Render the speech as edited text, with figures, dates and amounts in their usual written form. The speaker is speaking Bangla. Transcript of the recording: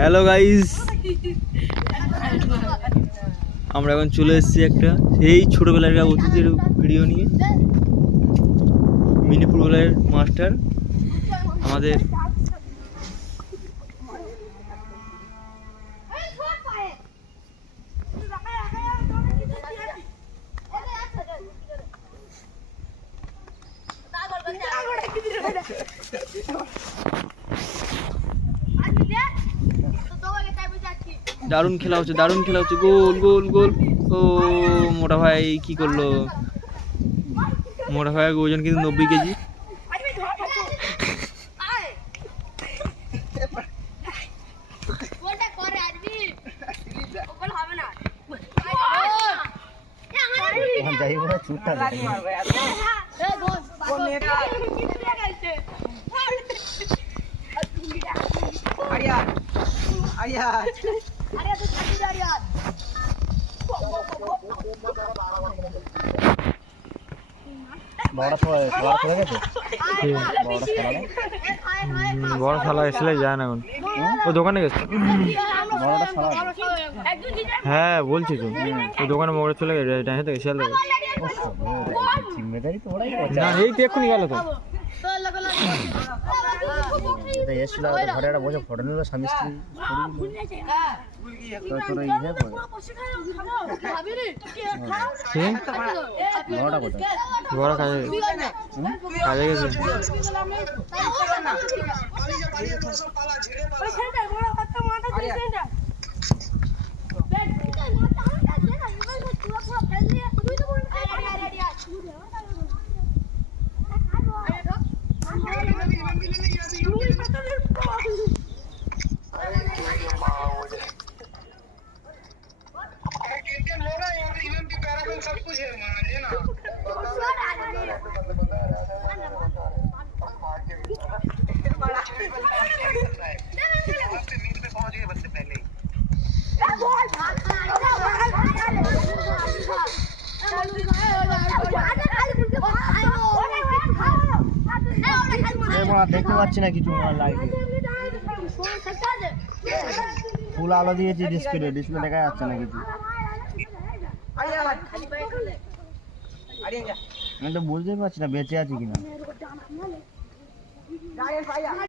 হ্যালো গাইস, আমরা এখন চলে এসেছি একটা সেই ছোটবেলার অতীতের ভিডিও নিয়ে। মিনি ফুটবলের মাস্টার আমাদের দারুণ খেলা হচ্ছে, গোল গোল গোল। ও মোটা ভাই কি করলো? মোটা ভাইয়ের ওজন কিন্তু 90 কেজি। বড় শালা এসলে যায় না এখন, ও দোকানে গেছে। হ্যাঁ বলছি তো, ওই দোকানে মোড়ে চলে গেছে। না এই তো এক্ষুনি গেল তো। ঘরে একটা বসে ফটো নিল স্বামী স্ত্রী। বড় কাজে গেছে। सब कुछ है ना। দেখতে পাচ্ছি না কিছু লাইটে ফুল আলো দিয়েছি ডিসপ্লে দেখা যাচ্ছে না কিছু। আমি তো বুঝতেই পারছি না বেঁচে আছি কিনা।